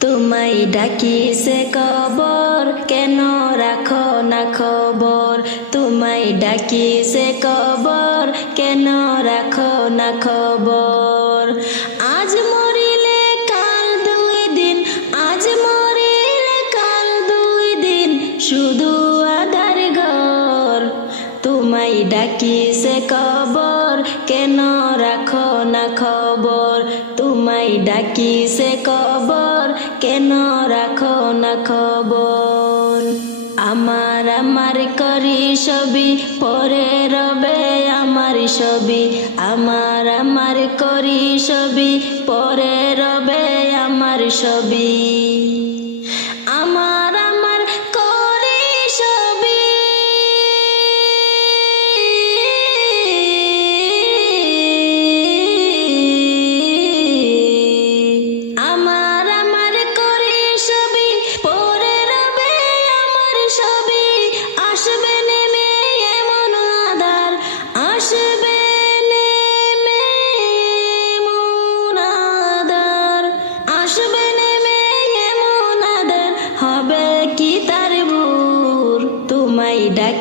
তোমায় ডাকি সে কবর, কেন রাখো না খবর? তোমায় ডাকি সে কবর, কেন রাখো না খবর? তোমায় ডাকি সে কবর কেন রাখো না খবর? তোমায় ডাকি সে কবর কেন রাখো না খবর? আমার আমার করি ছবি, পরে রবে আমার ছবি। আমার আমার করি ছবি, পরে রবে আমার ছবি।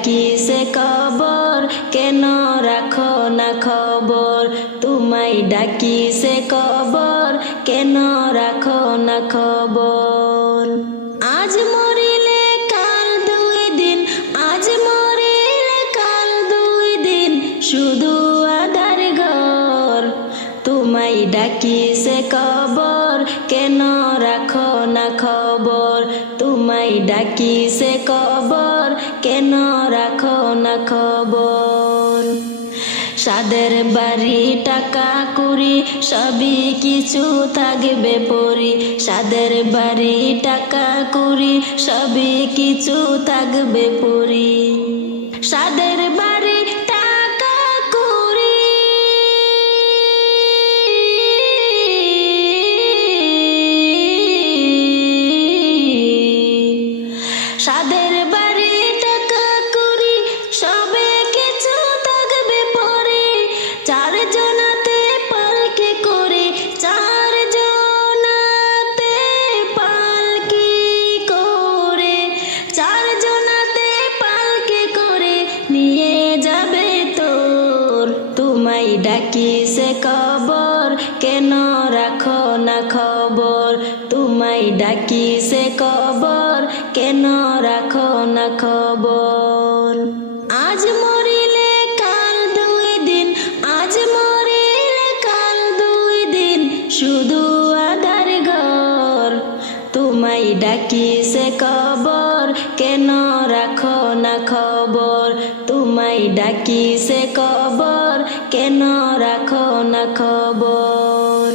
ডাকি সে কবর? কেন রাখো না খবর? তোমায় ডাকি সে কবর। কেন রাখো না খবর? আজ মরিলে কাল দুই দিন, আজ মরিলে কাল দুই দিন, শুধু আধার ঘর। তোমায় ডাকি সে কবর। কেন রাখো না খবর? তোমায় ডাকি সে কবর। কেন না খবর। সাদের বাড়ি, টাকা, কুড়ি, সবই কিছু থাকবে পরি সাদের বাড়ি, টাকা, কুড়ি, সবই কিছু থাকবে পরি সাদের বাড়ি ডাকি সে কবর কেন রাখো না খবর? তোমায় ডাকি সে কবর কেন রাখো না খবর? আজ মরিলে কাল দুই দিন, আজ মরিলে কাল দুই দিন, শুধু আধার ঘর। তোমায় ডাকি সে কবর কেন রাখো না খবর? তোমায় ডাকি সে কবর কেন রাখো না খবর?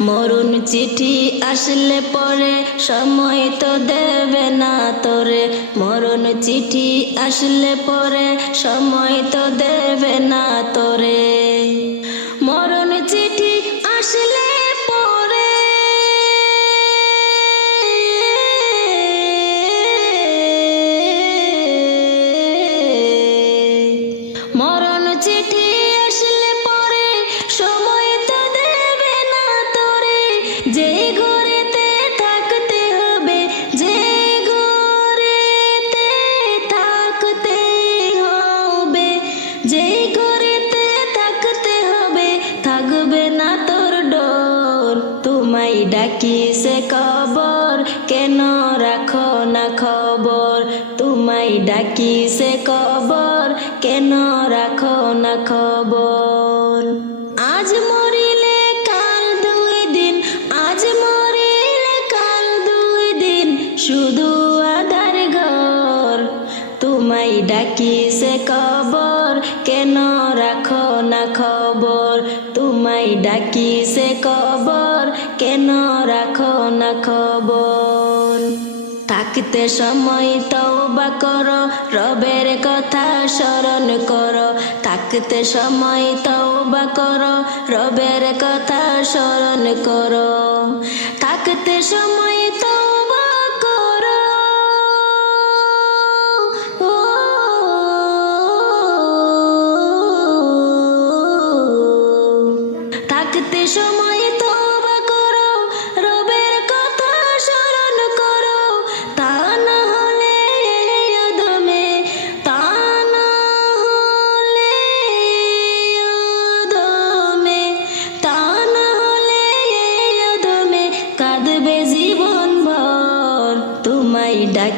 মরুন চিঠি আসলে পরে সময় তো দেবে না তোরে। মরুন চিঠি আসলে পরে সময় তো দেবে না তোরে। যে থাকতে হবে থাকতে হবে থাকতে হবে, থাকবে না তোর ডোর। ডাকি সে কবর কেন রাখো না খবর? তোমায় ডাকি সে কবর কেন রাখো না খবর? আজ ডাকি সে কবর কেন রাখো না খবর? তোমায় ডাকি সে কবর কেন রাখো না খবর? থাকতে সময় তওবা করো, রবের কথা স্মরণ করো। থাকতে সময় তওবা করো, রবের কথা স্মরণ করো। থাকতে সময় তওবা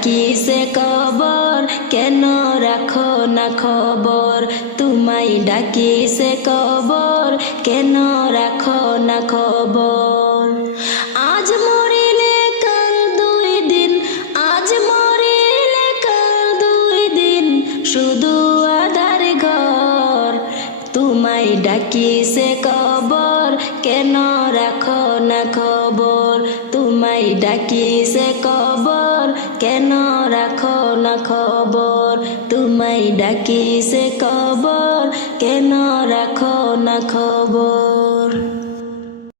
ডাকি সে কবর? কেন রাখো না খবর? তোমায় ডাকি সে কবর। কেন রাখো না খবর? আজ মরিলে কাল দুই দিন। আজ মরিলে কাল দুই দিন। শুধু আধার ঘর। তোমায় ডাকি সে কবর। কেন রাখো না খবর? তোমায় ডাকি সে কবর কেন রাখো না খবর? তোমায় ডাকি সে কবর কেন রাখো না খবর?